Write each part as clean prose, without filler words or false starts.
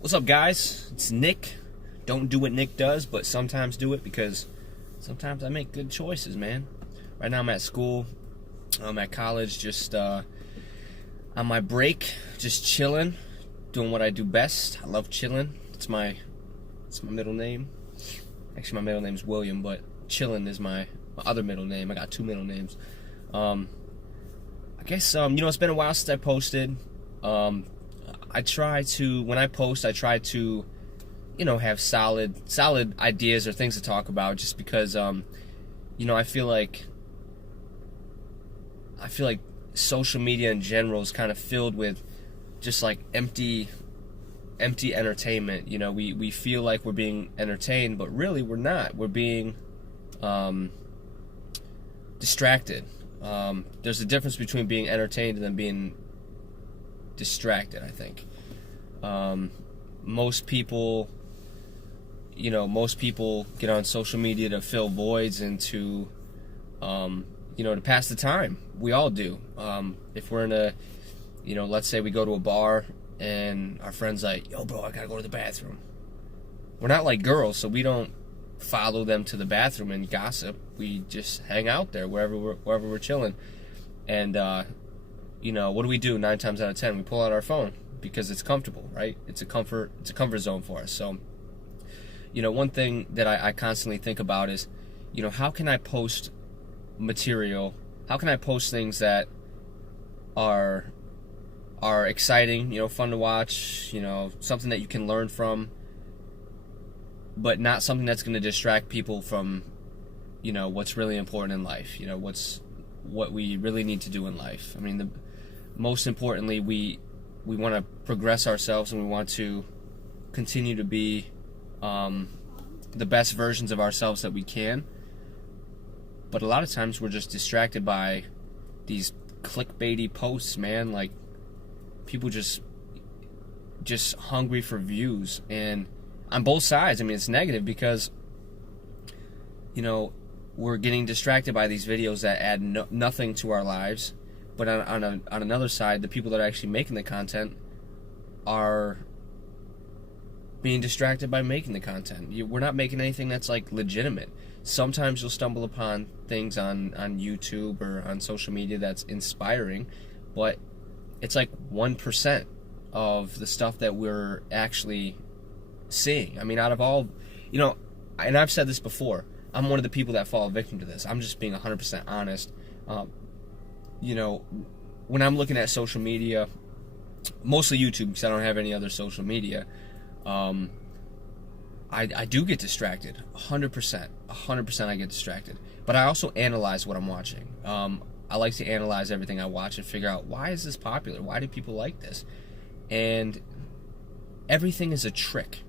What's up, guys? It's Nick. Don't do what Nick does, but sometimes do it because sometimes I make good choices, man. Right now I'm at school. I'm at college, just on my break, just chilling, doing what I do best. I love chilling. It's my middle name. Actually, my middle name's William, but chillin' is my other middle name. I got two middle names. I guess it's been a while since I posted. I try to, when I post, I try to, have solid ideas or things to talk about, just because, I feel like social media in general is kind of filled with just like empty entertainment. We feel like we're being entertained, but really we're not. We're being distracted. There's a difference between being entertained and then being distracted, I think. Most people get on social media to fill voids and to pass the time. We all do. If we're in a, let's say we go to a bar and our friend's like, yo bro, I gotta go to the bathroom. We're not like girls, so we don't follow them to the bathroom and gossip. We just hang out there wherever we're chilling. And what do we do 9 times out of 10? We pull out our phone because it's comfortable, right? It's a comfort zone for us. So, one thing that I constantly think about is, how can I post material? How can I post things that are exciting, fun to watch, something that you can learn from, but not something that's going to distract people from, what's really important in life, what we really need to do in life. I mean, most importantly, we want to progress ourselves, and we want to continue to be the best versions of ourselves that we can. But a lot of times we're just distracted by these clickbaity posts, man. Like, people just hungry for views, and on both sides. I mean, it's negative because we're getting distracted by these videos that add nothing to our lives. But on another side, the people that are actually making the content are being distracted by making the content. We're not making anything that's like legitimate. Sometimes you'll stumble upon things on YouTube or on social media that's inspiring, but it's like 1% of the stuff that we're actually seeing. I mean, out of all, and I've said this before, I'm one of the people that fall victim to this. I'm just being 100% honest. When I'm looking at social media, mostly YouTube because I don't have any other social media, I do get distracted. 100% I get distracted. But I also analyze what I'm watching. I like to analyze everything I watch and figure out, why is this popular? Why do people like this? And everything is a trick.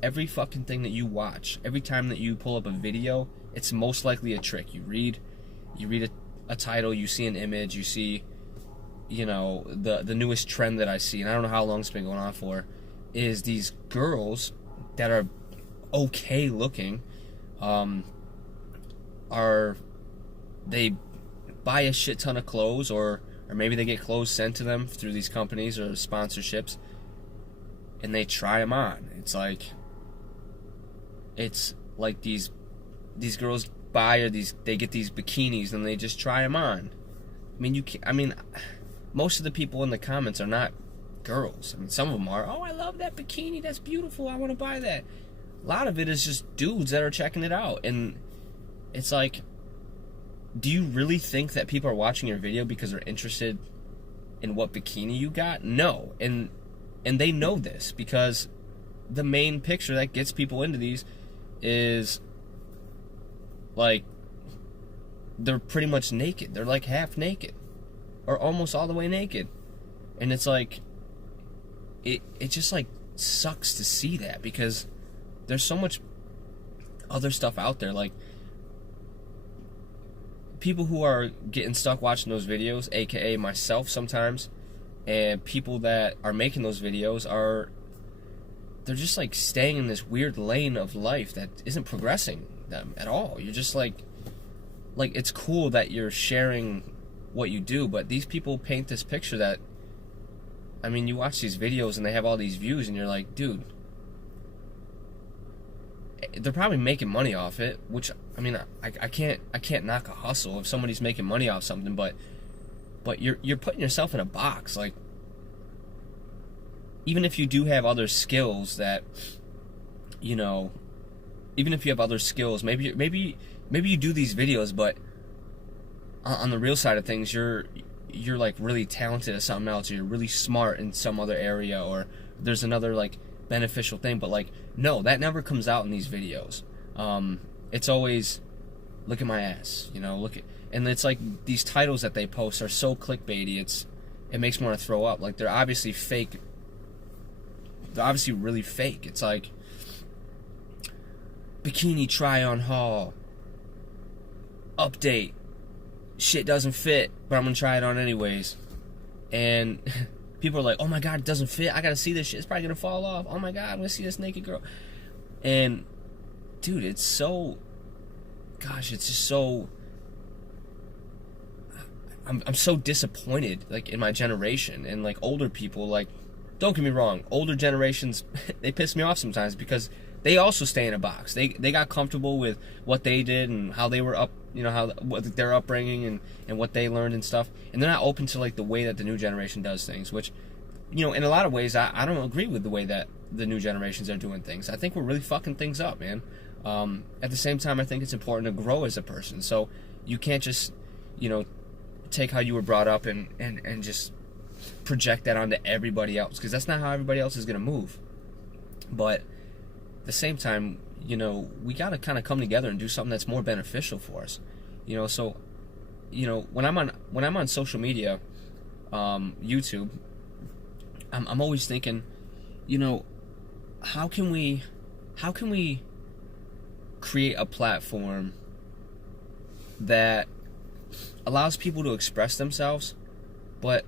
Every fucking thing that you watch, every time that you pull up a video, it's most likely a trick. You read a title, you see an image, you see, the newest trend that I see, and I don't know how long it's been going on for, is these girls that are okay looking, they buy a shit ton of clothes, or maybe they get clothes sent to them through these companies or sponsorships, and they try them on. It's like these girls buy, they get these bikinis and they just try them on. Most of the people in the comments are not girls. I mean, some of them are. Oh, I love that bikini. That's beautiful. I want to buy that. A lot of it is just dudes that are checking it out, and it's like, do you really think that people are watching your video because they're interested in what bikini you got? No. And they know this because the main picture that gets people into these is like they're pretty much naked. They're like half naked or almost all the way naked. And it's like it just like sucks to see that, because there's so much other stuff out there. Like, people who are getting stuck watching those videos, aka myself sometimes, and people that are making those videos they're just like staying in this weird lane of life that isn't progressing them at all. You're just like it's cool that you're sharing what you do, but these people paint this picture that I mean, you watch these videos and they have all these views, and you're like, dude, they're probably making money off it. Which, I mean, I can't knock a hustle if somebody's making money off something, but you're putting yourself in a box. Like, even if you do have other skills that, you know, even if you have other skills, maybe you do these videos, but on the real side of things, you're like really talented at something else, or you're really smart in some other area, or there's another like beneficial thing. But like, no, that never comes out in these videos. It's always, look at my ass, you know, look at, and it's like these titles that they post are so clickbaity. It makes me want to throw up. Like, they're obviously fake. They're obviously really fake. It's like, bikini try on haul, update, shit doesn't fit, but I'm gonna try it on anyways. And people are like, oh my god, it doesn't fit, I gotta see this shit, it's probably gonna fall off, oh my god, I'm gonna see this naked girl. And dude, it's so, gosh, it's just so, I'm so disappointed, like, in my generation. And like, older people, like, don't get me wrong, older generations, they piss me off sometimes, because they also stay in a box. They got comfortable with what they did and how they were up, you know, what their upbringing and what they learned and stuff. And they're not open to like the way that the new generation does things, which, you know, in a lot of ways, I don't agree with the way that the new generations are doing things. I think we're really fucking things up, man. At the same time, I think it's important to grow as a person. So you can't just, you know, take how you were brought up and just project that onto everybody else, because that's not how everybody else is going to move. But at the same time, you know, we got to kind of come together and do something that's more beneficial for us. You know, so, you know, when I'm on social media, YouTube, I'm always thinking, you know, how can we create a platform that allows people to express themselves, but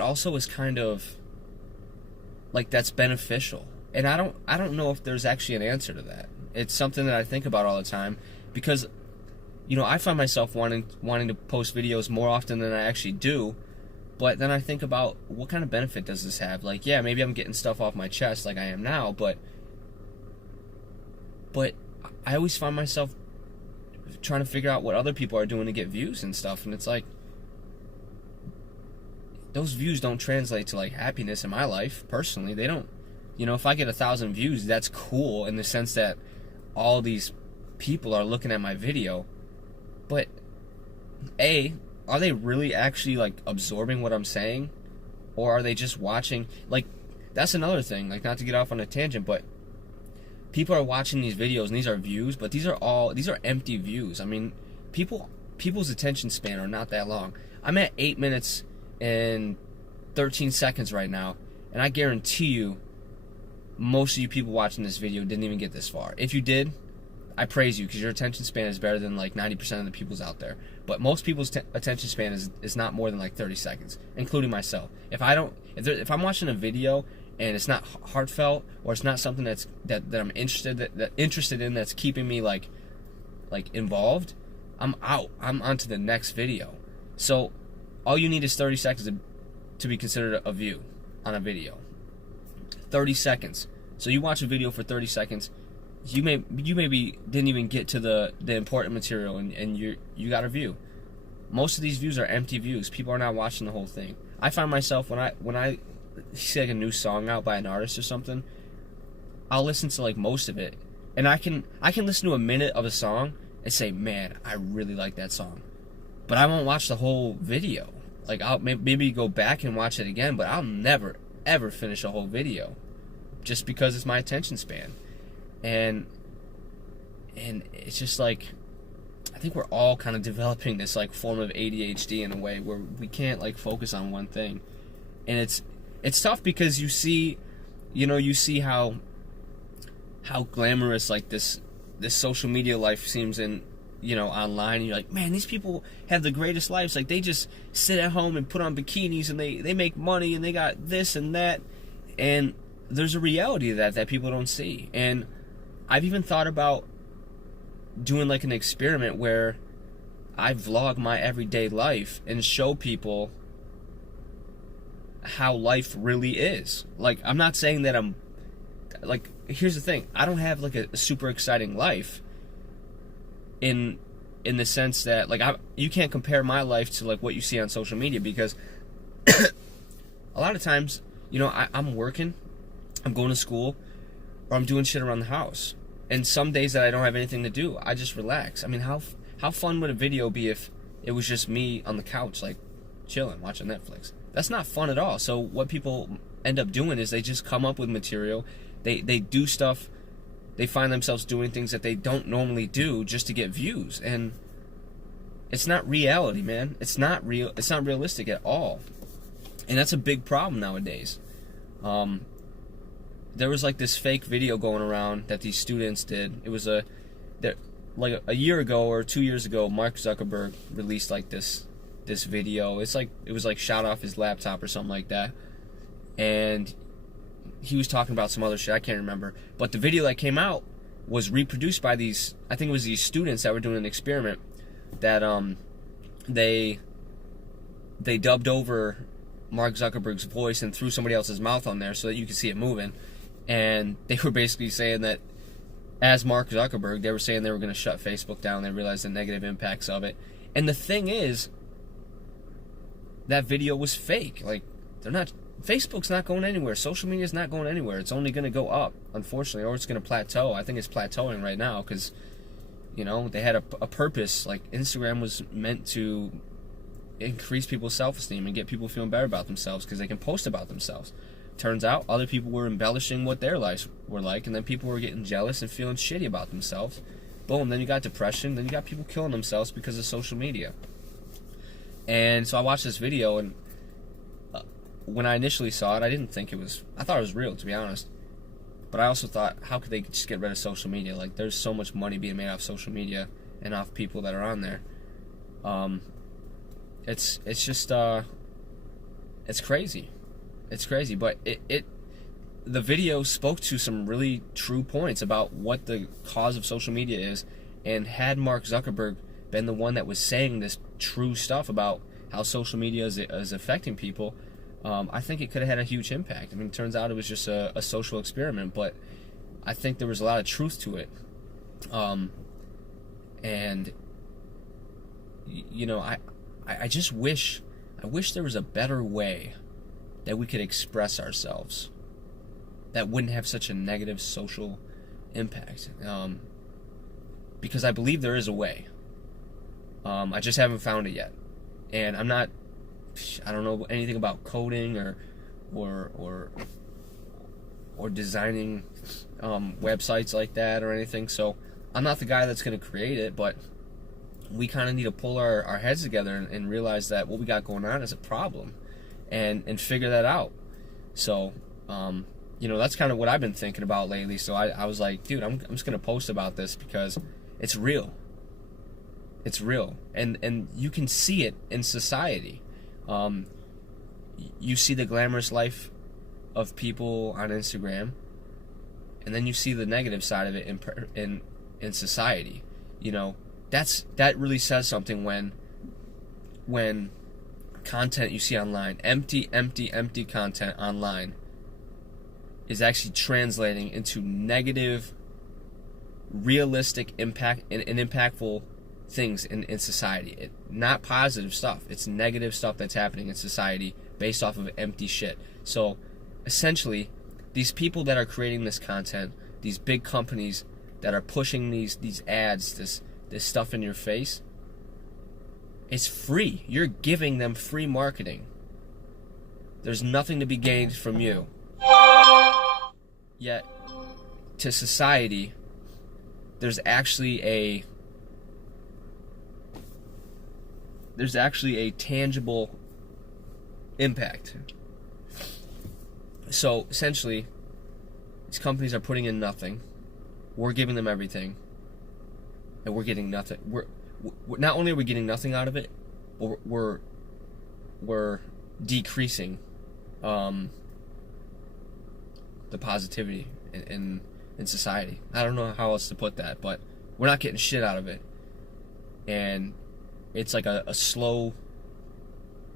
also is kind of like, that's beneficial. And I don't know if there's actually an answer to that. It's something that I think about all the time, because, you know, I find myself wanting to post videos more often than I actually do. But then I think about, what kind of benefit does this have? Like, yeah, maybe I'm getting stuff off my chest like I am now, but I always find myself trying to figure out what other people are doing to get views and stuff, and it's like, those views don't translate to like happiness in my life personally. They don't. You know, if I get 1,000 views, that's cool in the sense that all these people are looking at my video. But A, are they really actually like absorbing what I'm saying? Or are they just watching? Like, that's another thing, like, not to get off on a tangent, but people are watching these videos and these are views, but these are empty views. I mean, people's attention span are not that long. I'm at 8 minutes and 13 seconds right now, and I guarantee you most of you people watching this video didn't even get this far. If you did, I praise you, because your attention span is better than like 90% of the people's out there. But most people's attention span is not more than like 30 seconds, including myself. If I'm watching a video and it's not heartfelt, or it's not something that I'm interested in, that's keeping me like involved, I'm out. I'm on to the next video. So all you need is 30 seconds to be considered a view on a video. 30 seconds. So you watch a video for 30 seconds, you maybe didn't even get to the important material, and you got a view. Most of these views are empty views. People are not watching the whole thing. I find myself, when I see like a new song out by an artist or something, I'll listen to like most of it, and I can listen to a minute of a song and say, man, I really like that song, but I won't watch the whole video. Like, I'll maybe go back and watch it again, but I'll never ever finish a whole video, just because it's my attention span. And it's just like, I think we're all kind of developing this like form of ADHD in a way, where we can't like focus on one thing. And it's tough, because you see how glamorous like this social media life seems in, you know, online, and you're like, man, these people have the greatest lives. Like, they just sit at home and put on bikinis, and they make money, and they got this and that. And there's a reality to that people don't see. And I've even thought about doing like an experiment where I vlog my everyday life and show people how life really is. Like, I'm not saying that I'm like, here's the thing, I don't have like a super exciting life in the sense that, like, you can't compare my life to like what you see on social media, because a lot of times, you know, I'm working, I'm going to school, or I'm doing shit around the house. And some days that I don't have anything to do, I just relax. I mean, how fun would a video be if it was just me on the couch, like, chilling, watching Netflix? That's not fun at all. So what people end up doing is they just come up with material. They do stuff. They find themselves doing things that they don't normally do just to get views. And it's not reality, man. It's not real. It's not realistic at all. And that's a big problem nowadays. There was like this fake video going around that these students did. It was like a year ago or 2 years ago, Mark Zuckerberg released like this video. It was like shot off his laptop or something like that. And he was talking about some other shit, I can't remember. But the video that came out was reproduced by these, I think it was these students that were doing an experiment that they dubbed over Mark Zuckerberg's voice and threw somebody else's mouth on there so that you could see it moving. And they were basically saying that as Mark Zuckerberg, they were saying they were going to shut Facebook down. They realized the negative impacts of it. And the thing is, that video was fake. Like, Facebook's not going anywhere. Social media's not going anywhere. It's only going to go up, unfortunately, or it's going to plateau. I think it's plateauing right now because, you know, they had a purpose. Like, Instagram was meant to increase people's self-esteem and get people feeling better about themselves because they can post about themselves. Turns out other people were embellishing what their lives were like, and then people were getting jealous and feeling shitty about themselves. Boom, then you got depression, then you got people killing themselves because of social media. And so I watched this video, and when I initially saw it, I thought it was real, to be honest. But I also thought, how could they just get rid of social media? Like, there's so much money being made off social media and off people that are on there. It's just, it's crazy. It's crazy, but the video spoke to some really true points about what the cause of social media is, and had Mark Zuckerberg been the one that was saying this true stuff about how social media is affecting people, I think it could have had a huge impact. I mean, it turns out it was just a social experiment, but I think there was a lot of truth to it. And, you know, I just wish there was a better way that we could express ourselves that wouldn't have such a negative social impact. Because I believe there is a way. I just haven't found it yet. And I don't know anything about coding or designing websites like that or anything. So I'm not the guy that's going to create it, but we kind of need to pull our heads together and realize that what we got going on is a problem. And figure that out. So, you know, that's kind of what I've been thinking about lately. So I was like, dude, I'm just going to post about this because it's real. It's real. And you can see it in society. You see the glamorous life of people on Instagram, and then you see the negative side of it in society. You know, that really says something when content you see online, empty content online, is actually translating into negative, realistic impact and impactful things in society. Not positive stuff. It's negative stuff that's happening in society based off of empty shit. So essentially, these people that are creating this content, these big companies that are pushing these ads, this stuff in your face, it's free. You're giving them free marketing. There's nothing to be gained from you. Yet, to society, there's actually a tangible impact. So, essentially, these companies are putting in nothing. We're giving them everything. And we're getting nothing. We're not only are we getting nothing out of it, but we're decreasing the positivity in society. I don't know how else to put that, but we're not getting shit out of it. And it's like a slow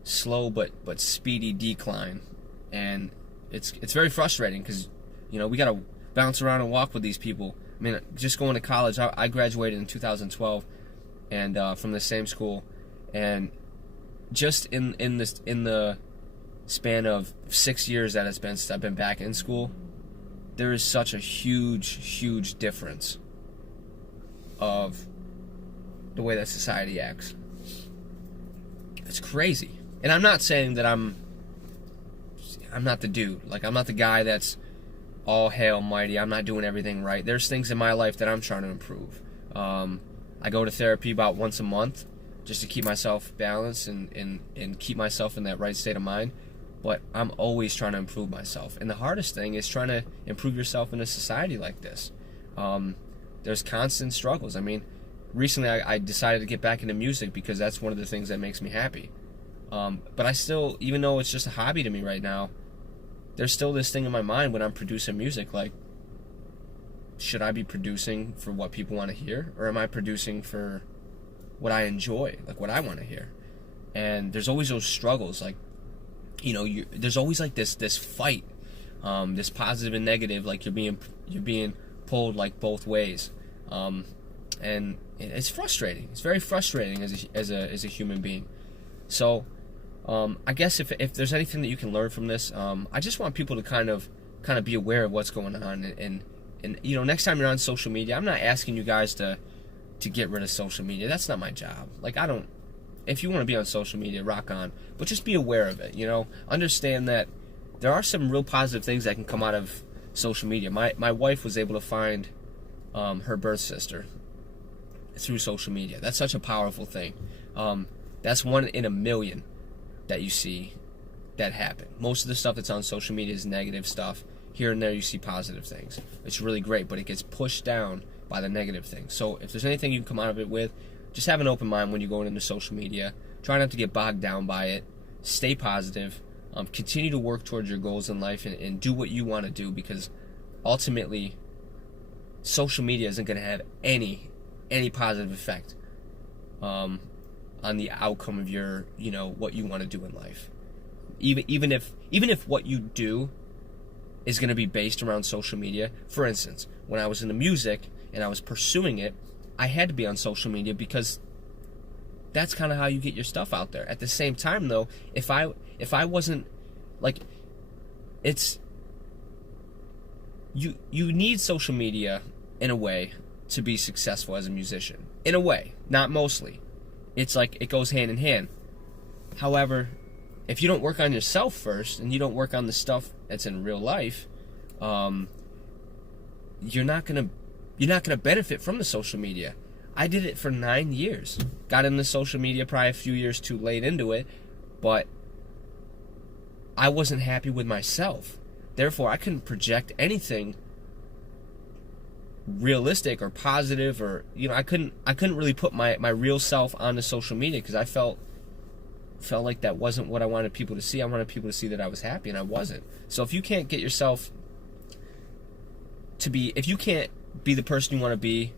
but speedy decline and it's very frustrating because we got to bounce around and walk with these people. I mean, just going to college, I graduated in 2012, and from the same school, and just in the span of 6 years that it's been since I've been back in school, there is such a huge difference of the way that society acts. It's crazy. And I'm not saying that I'm not the dude. Like, I'm not the guy that's all hail mighty. I'm not doing everything right. There's things in my life that I'm trying to improve. I go to therapy about once a month just to keep myself balanced and keep myself in that right state of mind. But I'm always trying to improve myself. And the hardest thing is trying to improve yourself in a society like this. There's constant struggles. I mean, recently I decided to get back into music because that's one of the things that makes me happy. But I still, even though it's just a hobby to me right now, there's still this thing in my mind when I'm producing music, like, should I be producing for what people want to hear? Or am I producing for what I enjoy, like what I want to hear? And there's always those struggles, like, there's always like this fight, this positive and negative, like you're being pulled like both ways, and it's frustrating. It's very frustrating as a human being. So, I guess if there's anything that you can learn from this, I just want people to kind of be aware of what's going on, and next time you're on social media, I'm not asking you guys to get rid of social media. That's not my job. Like, if you want to be on social media, rock on, but just be aware of it. Understand that there are some real positive things that can come out of social media. My wife was able to find her birth sister through social media. That's such a powerful thing. That's 1 in a million that you see that happen. Most of the stuff that's on social media is negative stuff. Here and there you see positive things. It's really great, but it gets pushed down by the negative things. So if there's anything you can come out of it with, just have an open mind when you're going into social media. Try not to get bogged down by it. Stay positive. Continue to work towards your goals in life and do what you want to do, because ultimately social media isn't going to have any positive effect on the outcome of your, what you want to do in life. Even if what you do is going to be based around social media. For instance, when I was into music and I was pursuing it, I had to be on social media because that's kind of how you get your stuff out there. At the same time, though, if I wasn't, like, it's, you need social media in a way to be successful as a musician. In a way, not mostly. It's like it goes hand in hand. However, if you don't work on yourself first and you don't work on the stuff that's in real life, you're not gonna benefit from the social media. I did it for 9 years. Got into social media probably a few years too late into it, but I wasn't happy with myself. Therefore, I couldn't project anything realistic or positive, or I couldn't really put my real self onto social media because I felt like that wasn't what I wanted people to see. I wanted people to see that I was happy, and I wasn't. So if you can't get yourself to be, if you can't be the person you want to be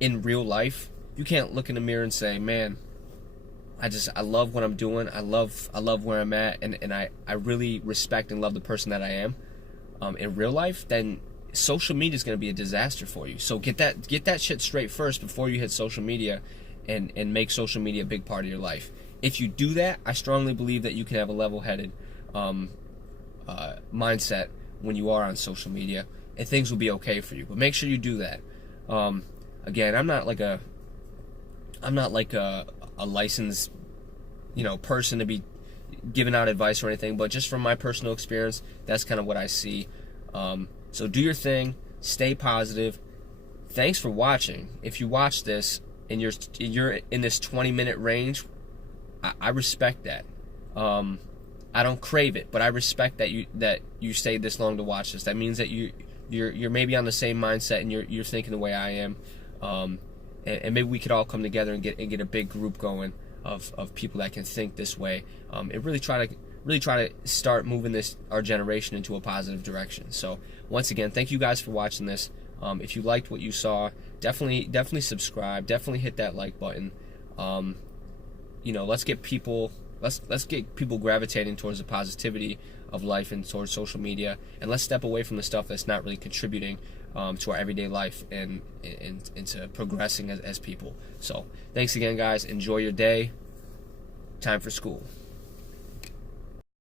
in real life, you can't look in the mirror and say, man, I love what I'm doing. I love where I'm at, and I really respect and love the person that I am in real life. Then social media is going to be a disaster for you. So get that shit straight first before you hit social media, and make social media a big part of your life. If you do that, I strongly believe that you can have a level-headed mindset when you are on social media, and things will be okay for you. But make sure you do that. Again, I'm not like a licensed, person to be giving out advice or anything, but just from my personal experience, that's kind of what I see. So do your thing, stay positive. Thanks for watching. If you watch this and you're in this 20-minute range, I respect that. I don't crave it, but I respect that you stayed this long to watch this. That means that you're maybe on the same mindset and you're thinking the way I am. And maybe we could all come together and get a big group going of people that can think this way, and really try to start moving our generation into a positive direction. So once again, thank you guys for watching this. If you liked what you saw, definitely subscribe. Definitely hit that like button. Let's get people let's get people gravitating towards the positivity of life and towards social media, and let's step away from the stuff that's not really contributing to our everyday life and into progressing as people. So thanks again, guys. Enjoy your day. Time for school.